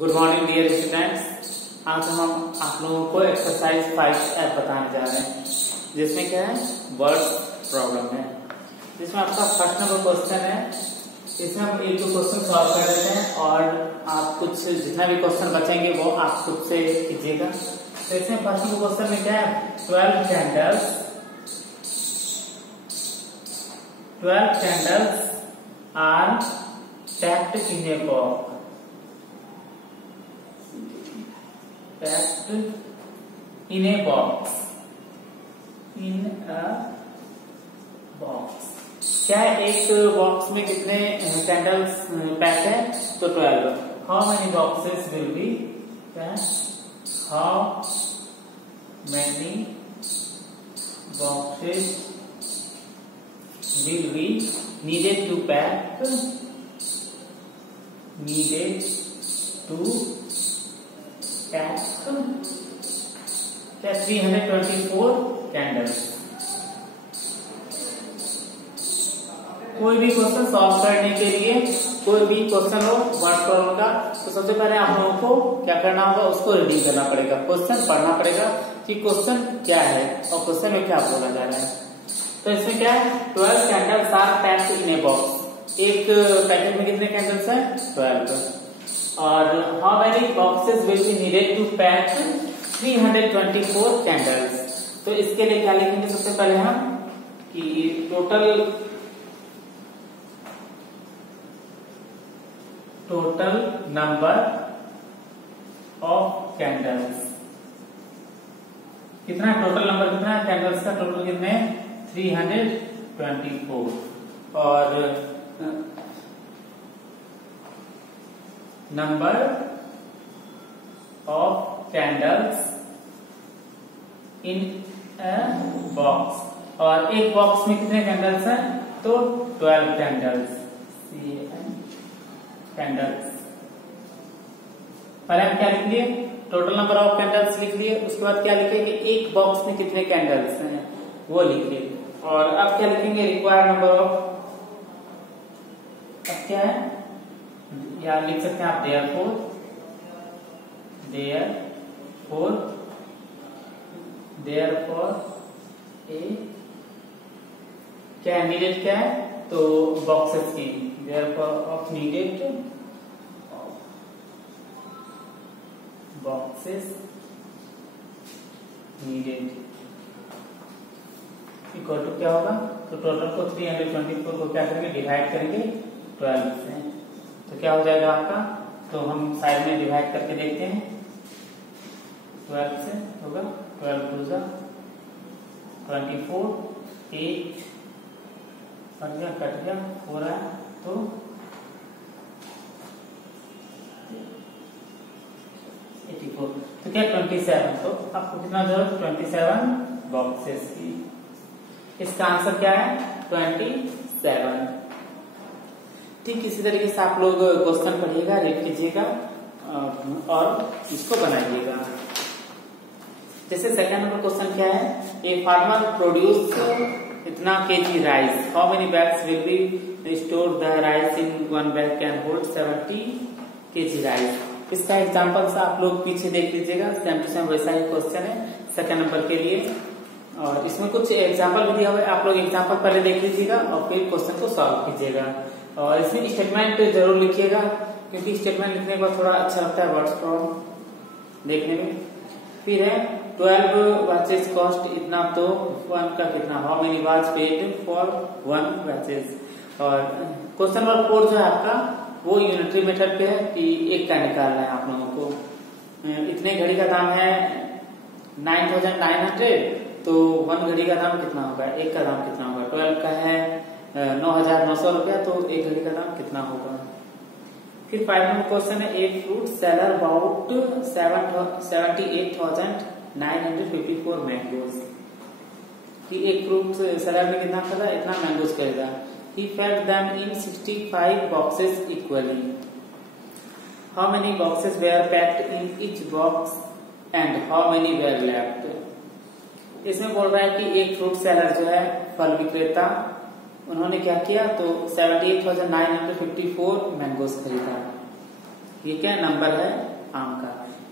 Good morning dear students. आज हम आप लोगों को एक्सरसाइज 5F बताने जा रहे हैं, जिसमें क्या है वर्ड्स प्रॉब्लम है। जिसमें आपका फर्स्ट नंबर क्वेश्चन है। इसमें हम एक दो क्वेश्चन सॉल्व कर देते हैं और आप कुछ जितना भी क्वेश्चन बचेंगे वो आप खुद से कीजिएगा। तो इसमें फर्स्ट नंबर क्वेश्चन में क्या है, 12 candles are packed in a box. Packed in a box. In a box. क्या एक बॉक्स में कितने कैंडल्स पैक है? तो 12. How many boxes will be packed? How many boxes will be needed to pack? Needed to pack 324 candles. कोई भी question solve करने के लिए, कोई भी क्वेश्चन हो वर्ड प्रॉब्लम का, तो सबसे पहले आप लोगों को क्या करना होगा, उसको रीडिंग करना पड़ेगा, क्वेश्चन पढ़ना पड़ेगा कि क्वेश्चन क्या है और क्वेश्चन में क्या बोला जा रहा है। तो इसमें क्या है, 12 candles are packed in a box. एक पैकेट में कितने कैंडल्स हैं? 12। और how many boxes will be needed to pack 324 candles. तो इसके लिए क्या लिखेंगे, सबसे पहले हम कि टोटल नंबर ऑफ कैंडल्स कितना है, टोटल नंबर कितना है कैंडल्स का, टोटल कितने 324। और number of candles in a box. और एक बॉक्स में कितने कैंडल्स हैं? तो 12 कैंडल्स। पहले हम क्या लिख लिए, टोटल नंबर ऑफ कैंडल्स लिख लिए। उसके बाद क्या लिखेंगे, एक बॉक्स में कितने कैंडल्स हैं वो लिखिए। और अब क्या लिखेंगे, रिक्वायर्ड नंबर ऑफ, अब क्या है, या लिख सकते हैं आप देयरफॉर ए क्या नीडेड, क्या है तो बॉक्सेस की, therefore of needed boxes needed equal to क्या होगा, तो टोटल को 324 को क्या करेंगे, डिवाइड करेंगे 12 से। तो क्या हो जाएगा आपका, तो हम साइड में डिवाइड करके देखते हैं। 12 से होगा 12 2 24, 8 कट गया हो रहा है, तो 84। तो क्या 27, तो आपको कितना जरूरत, 27 बॉक्सेस की। इसका आंसर क्या है, 27। ठीक इसी तरीके से आप लोग क्वेश्चन पढ़िएगा, रीड कीजिएगा और इसको बनाइएगा। जैसे सेकंड नंबर क्वेश्चन क्या है, ए फार्मर प्रोड्यूस इतना KG rice, how many bags will be store the rice in one bag can hold 70 KG rice. इसका एग्जांपल से आप लोग पीछे देख लीजिएगा, सेम टू सेम वैसा ही क्वेश्चन है सेकंड नंबर के लिए। और इसमें कुछ एग्जांपल भी दिया हुआ है, आप लोग एग्जांपल पहले देख लीजिएगा और फिर क्वेश्चन को सॉल्व कीजिएगा। और इसमें स्टेटमेंट जरूर लिखिएगा, क्योंकि स्टेटमेंट लिखने के बाद थोड़ा अच्छा लगता है वर्ड्स प्रॉब्लम देखने में। फिर है 12 वॉचेस कॉस्ट इतना, तो 1 का कितना, how many watch paid for 1 watches. और क्वेश्चन नंबर 4 जो है आपका, वो यूनिटरी मेथड पे है कि एक का निकालना है आप लोगों को। इतने घड़ी का दाम है 9900, तो 1 घड़ी का दाम कितना होगा, एक का दाम कितना होगा। 12 का है 9900 रुपया, तो एक घड़ी का दाम कितना होगा। फिर 5 नंबर क्वेश्चन है, एक फ्रूट सेलर अबाउट 78,954 मैंगोज। एक फ्रूट सेलर में कितना खरीदा, इतना मैंगोज खरीदा। He packed them in 65 boxes equally. How many boxes were packed in each box and how many were left? इसमें बोल रहा है कि एक फ्रूट सेलर जो है, फल विक्रेता, उन्होंने क्या किया, तो 78,954 मैंगोज खरीदा। ये क्या नंबर है आम का।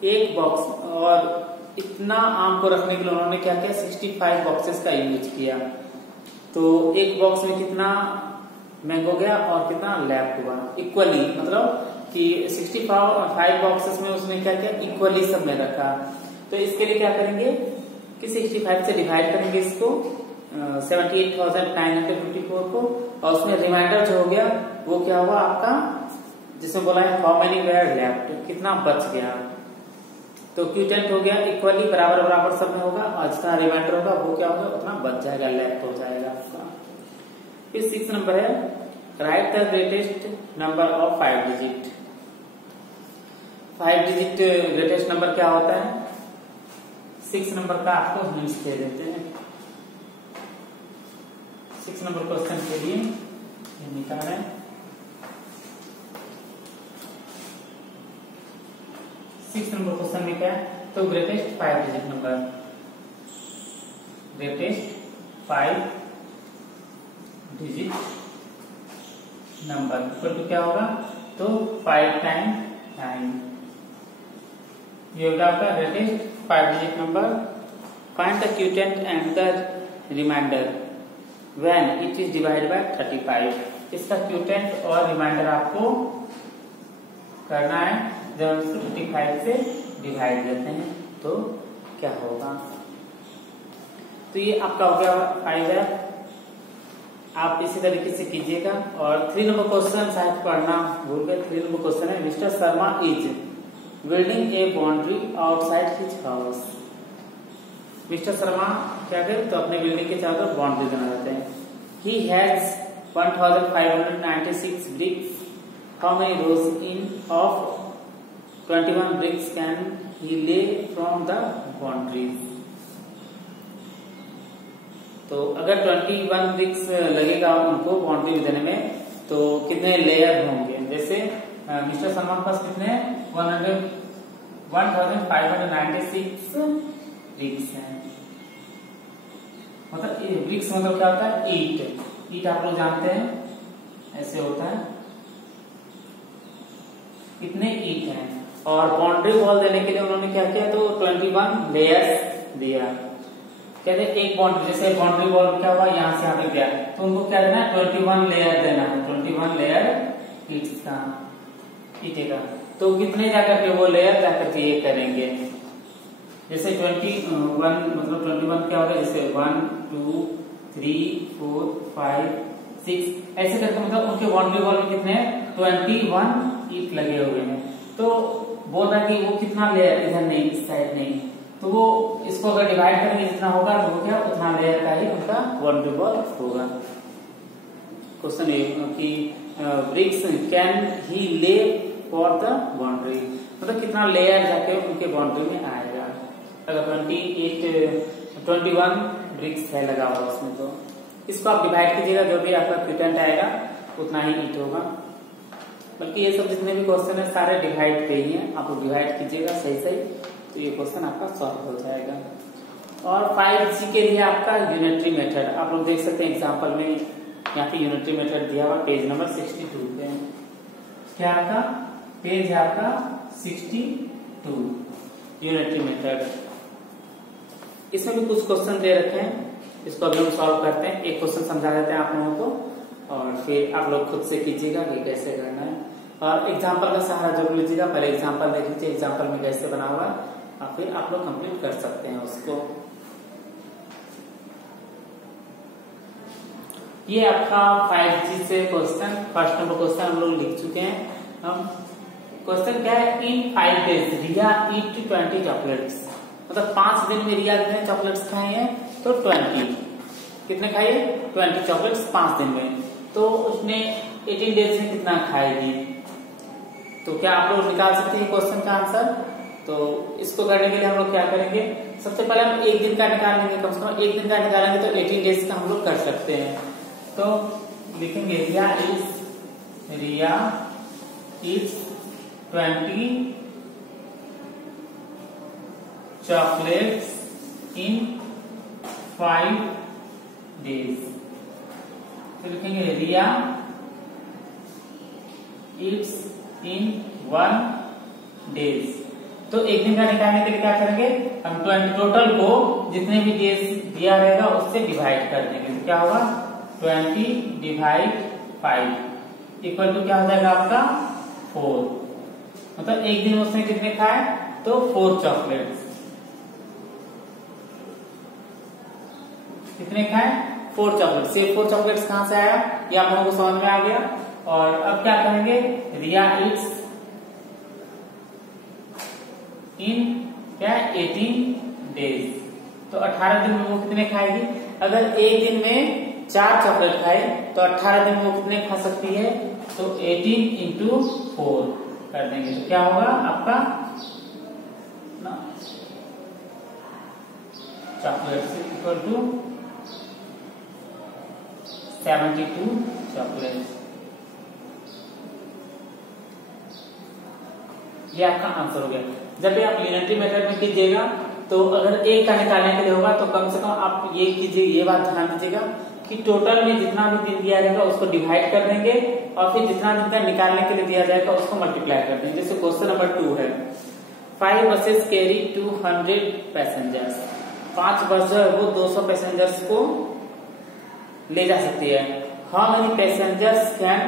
एक बॉक्स और इतना आम को रखने के लिए उन्होंने क्या किया 65 बॉक्सेस का यूज किया। तो एक बॉक्स में कितना मैंगो गया और कितना लेफ्ट हुआ इक्वली, मतलब कि 65 बॉक्सेस में उसने क्या किया इक्वली सब में रखा। तो इसके लिए क्या करेंगे कि 65 से डिवाइड करेंगे इसको 78,954 को, और उसमें रिमाइंडर जो हो गया वो क्या हुआ आपका, जिसमें बोला है हाउ मेनी वेयर लेफ्ट, कितना बच गया। तो क्यूटेंट हो गया इक्वली बराबर बराबर सब में होगा, और जितना रिमाइंडर होगा वो क्या होगा उतना बच जाएगा, लेफ्ट हो जाएगा आपका। फिर 6 नंबर है right the greatest number of 5 digit. 5 digit greatest number क्या होता है। 6 नंबर का आपको हिंट्स दे देते हैं। 6 नंबर क्वेश्चन के लिए ये निकाल रहे हैं। 6 नंबर क्वेश्चन में क्या है, तो greatest 5 digit number, greatest 5 digit number equal to क्या होगा, तो 5 टाइम 9। ये होगा आपका greatest 5 digit number. Find the quotient and the remainder when it is divided by 35। इसका क्यूटेंट और रिमाइंडर आपको करना है जब हम इसको 55 से डिवाइड देते हैं तो क्या होगा। तो ये आपका हो गया 5 है। आप इसी तरीके से कीजिएगा। और 3 नंबर क्वेश्चन शायद पढ़ना भूल गए। 3 नंबर क्वेश्चन है mister Sharma is building A boundary outside his house. Mister Sharma क्या करें तो अपने बिल्डिंग के चारों तरफ बाउंड्री बना देते हैं। He has 1596 bricks, how many rows in of 21 bricks can he lay from the boundaries। तो अगर 21 bricks लगेगा उनको बाउंड्री देने में तो कितने लेयर होंगे। जैसे मिस्टर शर्मा के पास कितने 1596 ब्रिक्स हैं। मतलब ब्रिक्स मतलब क्या होता है ईट। ईट आप लोग जानते हैं ऐसे होता है। कितने ईट हैं और बाउंड्री वॉल देने के लिए उन्होंने क्या किया तो 21 लेयर्स दिया। कहते एक बाउंड्री जैसे बाउंड्री वॉल क्या हुआ यहाँ से यहाँ पे गया तो उनको क्या देना है 21 लेयर देना है। 21 लेयर ईट का ईटे का। तो कितने जाकर के वो लेयर जाकर के ये करेंगे। जैसे 21 मतलब 21 क्या होगा जैसे 1 2 3 4 5 6 ऐसे करके मतलब उनके बाउंड्री वॉल में कितने 21 ईट लगे हुए हैं। तो बोल रहा है कि वो कितना लेयर इधर नहीं इस साइड नहीं तो वो इसको अगर डिवाइड करेंगे जितना होगा तो वो क्या उतना लेयर का ही उनका बाउंड्री वॉल होगा। क्वेश्चन ये कि ब्रिक्स कैन ही ले फॉर द बाउंड्री मतलब कितना लेयर जाके उनके बाउंड्री में आएगा। अगर 21 ब्रिक्स है लगा हुआ उसमें तो इसको आप डिवाइड कीजिएगा जो भी आपका क्यूटेंट आएगा उतना ही ईट होगा। बल्कि ये सब जितने भी क्वेश्चन है सारे डिवाइड पे ही हैं। आप लोग डिवाइड कीजिएगा सही सही तो ये क्वेश्चन आपका सॉल्व हो जाएगा। और 5G के लिए आपका यूनिटरी मेथड आप लोग देख सकते हैं एग्जांपल में यहाँ पे यूनिटरी मेथड दिया हुआ पेज नंबर 62 पे। क्या आपका पेज है आपका 62 यूनिटरी मेथड। इसमें भी कुछ क्वेश्चन दे रखे हैं इसको अभी हम सॉल्व करते हैं। एक क्वेश्चन समझा देते हैं आप लोगों को और फिर आप लोग खुद से कीजिएगा कि कैसे करना है। और एग्जाम्पल का सहारा जरूर लीजिएगा। पहले एग्जाम्पल देख लीजिए एग्जाम्पल में कैसे बना हुआ है और फिर आप लोग कंप्लीट कर सकते हैं उसको। ये आपका 5G से क्वेश्चन फर्स्ट नंबर क्वेश्चन हम लोग लिख चुके हैं। हम क्वेश्चन क्या है इन 5 days रिया ईट 20 चॉकलेट्स मतलब 5 दिन में रिया कितने चॉकलेट्स खाए हैं तो 20 कितने खाए 20 चॉकलेट्स 5 दिन में। तो उसने 18 डेज में कितना खाएगी। तो क्या आप लोग निकाल सकते हैं क्वेश्चन का आंसर। तो इसको करने के लिए हम लोग क्या करेंगे सबसे पहले हम एक दिन का निकाल लेंगे। कम से कम एक दिन का निकालेंगे तो 18 डेज का हम लोग कर सकते हैं। तो लिखेंगे रिया इज 20 चॉकलेट्स इन 5 days। तो लिखेंगे रिया eats in 1 डेज। तो एक दिन का निकालने के लिए क्या करेंगे, हम 20 टोटल को जितने भी डेज दिया रहेगा उससे डिवाइड कर देंगे। तो क्या होगा 20 डिवाइड 5 इक्वल टू क्या हो जाएगा आपका 4। मतलब एक दिन उसने कितने खाए, तो 4 चॉकलेट्स। कितने खाए, 4 चॉकलेट्स। ये 4 चॉकलेट्स कहां से आया, ये आप लोगों को समझ में आ गया। और अब क्या करेंगे, रिया इट्स इन क्या 18 डेज। तो 18 दिन में वो कितने खाएगी, अगर एक दिन में 4 चॉकलेट खाए तो 18 दिन में वो कितने खा सकती है, तो 18 इंटू 4 कर देंगे। तो क्या होगा आपका ना, चॉकलेट इक्वल टू 72 चॉकलेट। ये आपका आंसर हो गया। जब भी आप यूनिटरी मेथड में कीजिएगा तो अगर एक का निकालने के लिए होगा तो कम से कम आप ये कीजिए, ये बात ध्यान दीजिएगा कि टोटल में जितना भी दिन दिया रहेगा उसको डिवाइड कर देंगे और फिर जितना दिन का निकालने के लिए दिया जाएगा उसको मल्टीप्लाई कर देंगे। जैसे क्वेश्चन नंबर 2 है, 5 बसेस कैरी 200 पैसेंजर्स। 5 बस जो है वो 200 पैसेंजर्स को ले जा सकती है। How many passengers can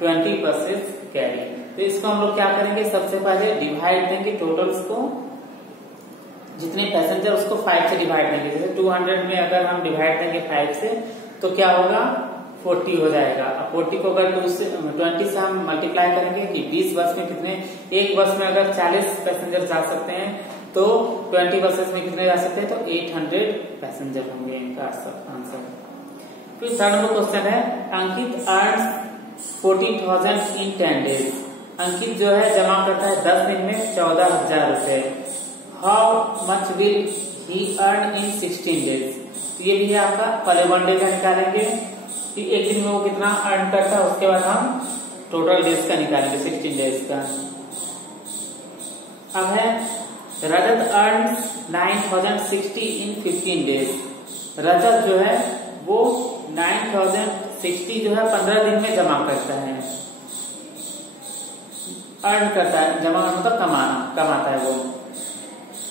20 buses carry. तो इसको हम लोग क्या करेंगे, सबसे पहले डिवाइड देंगे टोटल्स को, जितने पैसेंजर उसको 5 से डिवाइड देंगे। जैसे 200 में अगर हम डिवाइड देंगे 5 से तो क्या होगा 40 हो जाएगा। अब 40 को अगर 20 से हम मल्टीप्लाई करेंगे कि 20 बस में कितने, एक बस में अगर 40 पैसेंजर जा सकते हैं तो 20 बसेस में कितने जा सकते हैं, तो 800 पैसेंजर होंगे इनका आंसर। फिर थर्ड नंबर क्वेश्चन है, अंकित अर्न्स 40,000 इन 10 डेज। अंकित जो है जमा करता है 10 दिन में 14,000 रुपए। How much will he earn in 16 days. ये भी है आपका, पहले 1 डे का निकालेंगे कि एक दिन में वो कितना अर्न करता है, उसके बाद हम टोटल डेज का निकालेंगे 16 डेज का। अब है रजत अर्न्स 9,060 इन 15 डेज। रजत जो है वो 9,060 जो है 15 दिन में जमा करता है, अर्न करता है, जमा मतलब कमाता है वो।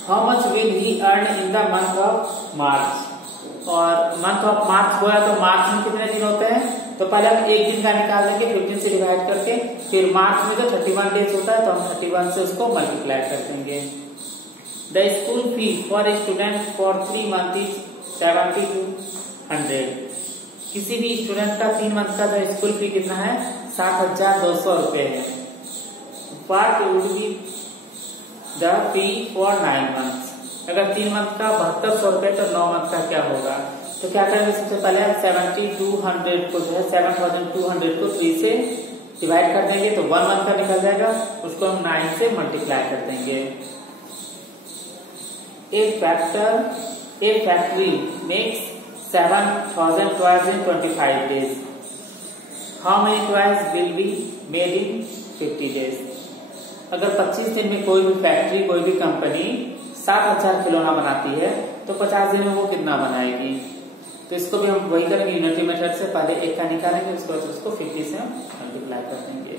How much will he earn in the month of March. और मंथ ऑफ मार्च हुआ तो मार्च में कितने दिन होते हैं, तो पहले हम एक दिन का निकाल देंगे 15 से डिवाइड करके, फिर मार्च में जो 31 डेज होता है तो हम 31 से उसको मल्टीप्लाई कर देंगे। The school fee for a student for 3 month is 70 to 100। किसी भी स्टूडेंट का 3 मंथ का जो स्कूल फी कितना है 60,200 रुपए है। What would be the fee for 9 months। अगर 3 मंथ का 7200 रुपए तो 9 मंथ का क्या होगा, तो क्या करेंगे, सबसे पहले 7200 को जो है 7200 को 3 से डिवाइड कर देंगे तो 1 मंथ का निकल जाएगा, उसको हम 9 से मल्टीप्लाई कर देंगे। ए factory makes 7,000 toys in 25 days। How many toys will be made in 50 days। अगर 25 दिन में कोई भी फैक्ट्री, कोई भी कंपनी 7,000 खिलौना बनाती है तो 50 दिन में वो कितना बनाएगी। तो इसको भी हम वही करेंगे यूनिटरी मेथड से, पहले एक का निकालेंगे उसके बाद उसको 50 से मल्टीप्लाई कर देंगे।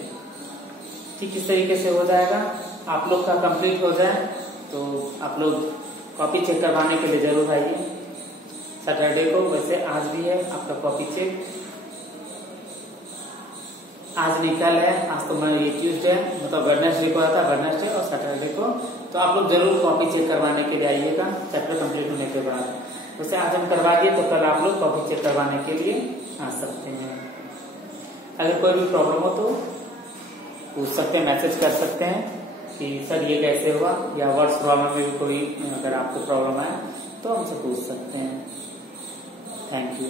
ठीक इस तरीके से हो जाएगा। आप लोग का कंप्लीट हो जाए तो आप लोग कॉपी चेक करवाने के लिए जरूर आइए सैटरडे को। वैसे आज भी है आपका कॉपी चेक, आज नहीं कल है, आज तो मैं ये ट्यूसडे मतलब वेडनेसडे को आता है, वेडनेसडे और सैटरडे को। तो आप लोग जरूर कॉपी चेक करवाने के लिए आइएगा चैप्टर कंप्लीट होने के बाद। वैसे आज हम करवा दिए तो कल आप लोग कॉपी चेक करवाने के लिए आ सकते हैं। अगर कोई भी प्रॉब्लम हो तो पूछ सकते हैं, मैसेज कर सकते हैं कि सर ये कैसे हुआ, या वर्ड्स प्रॉब्लम में भी कोई अगर आपको प्रॉब्लम आए तो हमसे पूछ सकते हैं। Thank you.